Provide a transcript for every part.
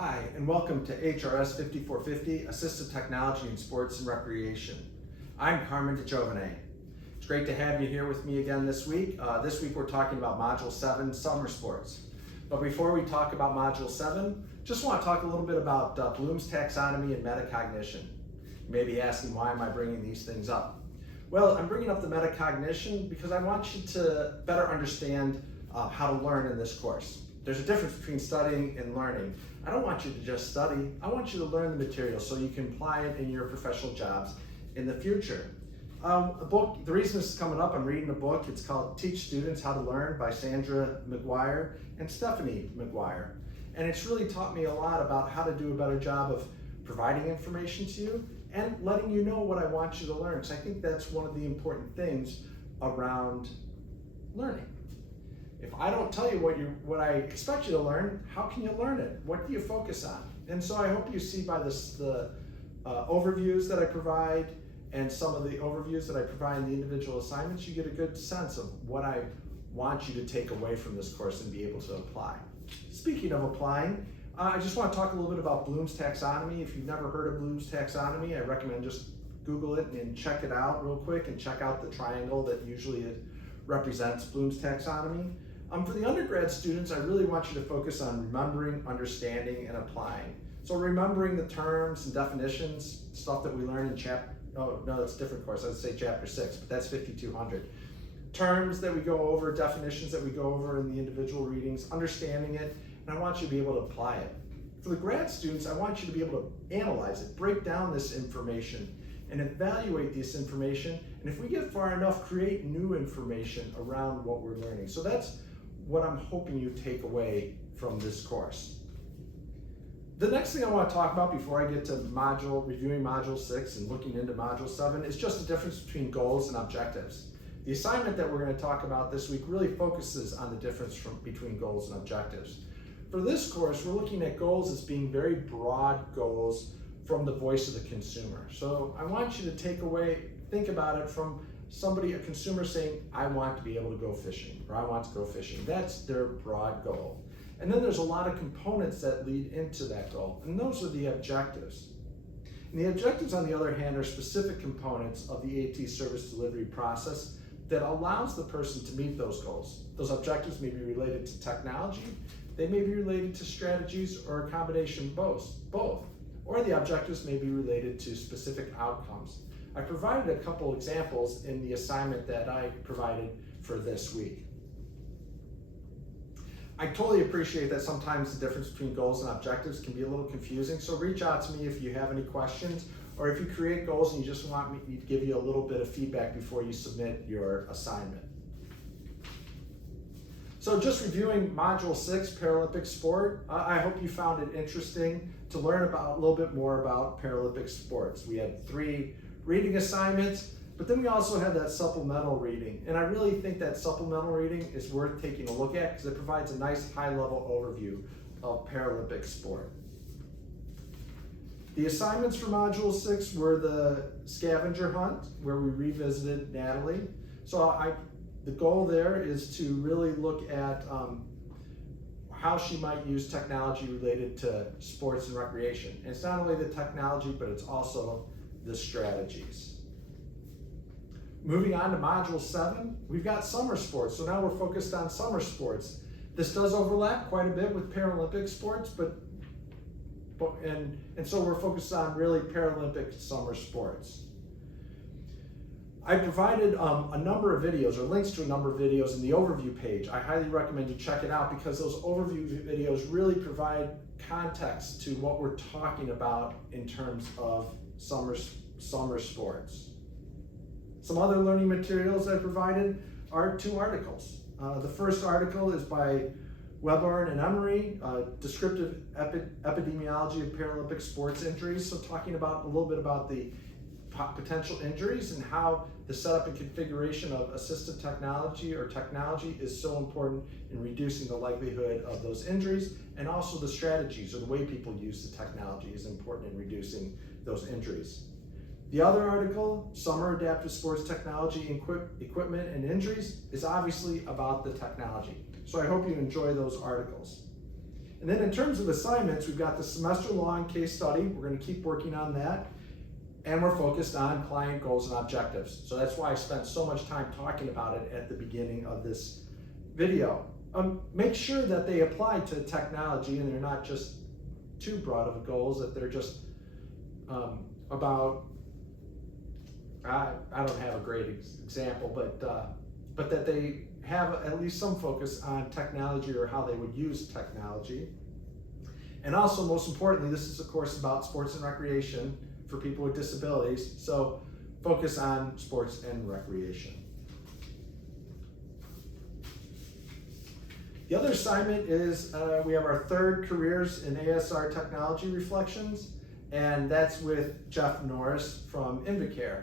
Hi, and welcome to HRS 5450, Assistive Technology in Sports and Recreation. I'm Carmen DeGiovane. It's great to have you here with me again this week. This week we're talking about Module 7, Summer Sports. But before we talk about Module 7, just want to talk a little bit about Bloom's Taxonomy and Metacognition. You may be asking, why am I bringing these things up? Well, I'm bringing up the Metacognition because I want you to better understand how to learn in this course. There's a difference between studying and learning. I don't want you to just study. I want you to learn the material so you can apply it in your professional jobs in the future. The reason this is coming up, I'm reading a book. It's called Teach Students How to Learn by Sandra Mcguire and Stephanie Mcguire. And it's really taught me a lot about how to do a better job of providing information to you and letting you know what I want you to learn. So I think that's one of the important things around learning. If I don't tell you what I expect you to learn, how can you learn it? What do you focus on? And so I hope you see by the overviews that I provide and some of the overviews that I provide in the individual assignments, you get a good sense of what I want you to take away from this course and be able to apply. Speaking of applying, I just want to talk a little bit about Bloom's Taxonomy. If you've never heard of Bloom's Taxonomy, I recommend just Google it and check it out real quick and check out the triangle that usually represents Bloom's Taxonomy. For the undergrad students, I really want you to focus on remembering, understanding, and applying. So remembering the terms and definitions, stuff that we learn in that's a different course, I'd say chapter 6, but that's 5200. Terms that we go over, definitions that we go over in the individual readings, understanding it, and I want you to be able to apply it. For the grad students, I want you to be able to analyze it, break down this information, and evaluate this information, and if we get far enough, create new information around what we're learning. So that's what I'm hoping you take away from this course. The next thing I want to talk about before I get to reviewing Module 6 and looking into Module 7 is just the difference between goals and objectives. The assignment that we're going to talk about this week really focuses on the difference between goals and objectives. For this course, we're looking at goals as being very broad goals from the voice of the consumer. So I want you to think about it from a consumer saying, I want to be able to go fishing, or I want to go fishing. That's their broad goal. And then there's a lot of components that lead into that goal, and those are the objectives. And the objectives, on the other hand, are specific components of the AT service delivery process that allows the person to meet those goals. Those objectives may be related to technology, they may be related to strategies, or a combination of both. Or the objectives may be related to specific outcomes. I provided a couple examples in the assignment that I provided for this week. I totally appreciate that sometimes the difference between goals and objectives can be a little confusing, so reach out to me if you have any questions, or if you create goals and you just want me to give you a little bit of feedback before you submit your assignment. So just reviewing Module 6, Paralympic Sport, I hope you found it interesting to learn a little bit more about Paralympic sports. We had 3 reading assignments, but then we also had that supplemental reading. And I really think that supplemental reading is worth taking a look at because it provides a nice high-level overview of Paralympic sport. The assignments for Module 6 were the scavenger hunt, where we revisited Natalie. So the goal there is to really look at how she might use technology related to sports and recreation. And it's not only the technology, but it's also the strategies. Moving on to Module 7, we've got summer sports. So now we're focused on summer sports. This does overlap quite a bit with Paralympic sports, and so we're focused on really Paralympic summer sports. I provided a number of videos, or links to a number of videos in the overview page. I highly recommend you check it out because those overview videos really provide context to what we're talking about in terms of summer sports. Some other learning materials I provided are 2 articles. The first article is by Webborn and Emery, Descriptive Epidemiology of Paralympic Sports Injuries. So talking about a little bit about the potential injuries and how the setup and configuration of assistive technology is so important in reducing the likelihood of those injuries, and also the strategies or the way people use the technology is important in reducing those injuries. The other article, Summer Adaptive Sports Technology, Equipment and Injuries, is obviously about the technology. So I hope you enjoy those articles. And then in terms of assignments, we've got the semester-long case study. We're going to keep working on that. And we're focused on client goals and objectives. So that's why I spent so much time talking about it at the beginning of this video. Make sure that they apply to technology and they're not just too broad of goals, that they're just about, I don't have a great example, but that they have at least some focus on technology or how they would use technology. And also, most importantly, this is of course about sports and recreation for people with disabilities, so focus on sports and recreation. The other assignment is we have our third Careers in ASR Technology Reflections, and that's with Jeff Norris from Mcguire.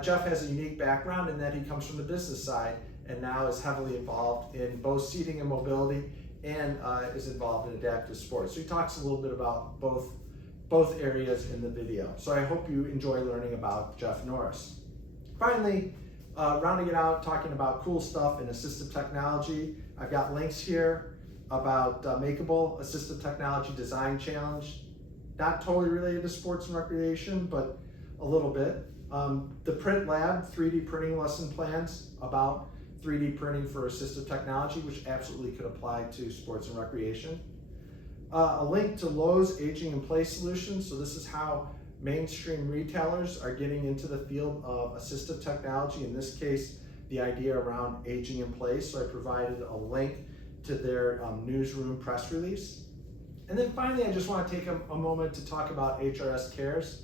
Jeff has a unique background in that he comes from the business side and now is heavily involved in both seating and mobility and is involved in adaptive sports. So he talks a little bit about both areas in the video. So I hope you enjoy learning about Jeff Norris. Finally, rounding it out, talking about cool stuff in assistive technology. I've got links here about Makeable Assistive Technology Design Challenge. Not totally related to sports and recreation, but a little bit. The PrintLab 3D printing lesson plans about 3D printing for assistive technology, which absolutely could apply to sports and recreation. A link to Lowe's Aging in Place solutions. So this is how mainstream retailers are getting into the field of assistive technology. In this case, the idea around aging in place. So I provided a link to their newsroom press release. And then finally, I just want to take a moment to talk about HRS Cares.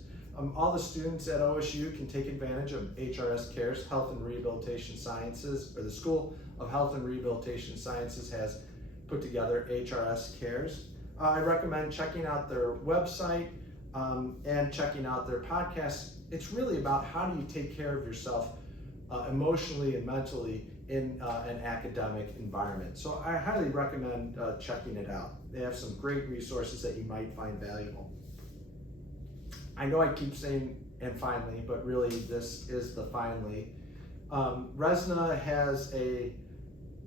All the students at OSU can take advantage of HRS Cares, Health and Rehabilitation Sciences, or the School of Health and Rehabilitation Sciences has put together HRS Cares. I recommend checking out their website and checking out their podcast. It's really about how do you take care of yourself emotionally and mentally in an academic environment. So I highly recommend checking it out. They have some great resources that you might find valuable. I know I keep saying and finally, but really this is the finally. RESNA has a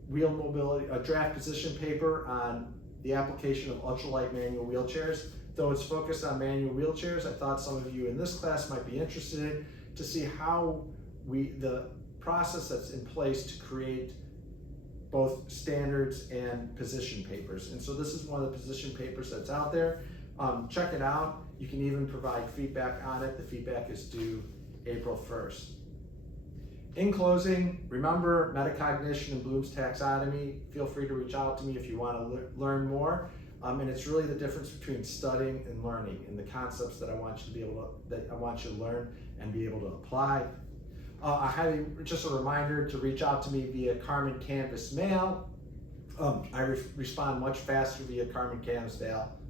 wheel mobility, a draft position paper on the application of ultralight manual wheelchairs. Though it's focused on manual wheelchairs, I thought some of you in this class might be interested in to see how the process that's in place to create both standards and position papers. And so this is one of the position papers that's out there. Check it out. You can even provide feedback on it. The feedback is due April 1st. In closing, remember Metacognition and Bloom's Taxonomy. Feel free to reach out to me if you want to learn more. And it's really the difference between studying and learning, and the concepts that I want you to be able to, that I want you to learn and be able to apply. Just a reminder to reach out to me via Carmen Canvas mail. I respond much faster via Carmen Canvas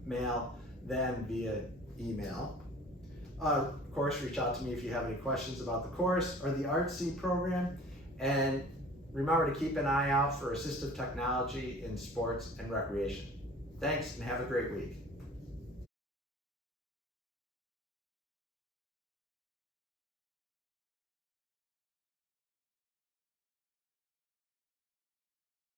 mail than via email. Of course, reach out to me if you have any questions about the course or the ArtC program. And remember to keep an eye out for assistive technology in sports and recreation. Thanks and have a great week.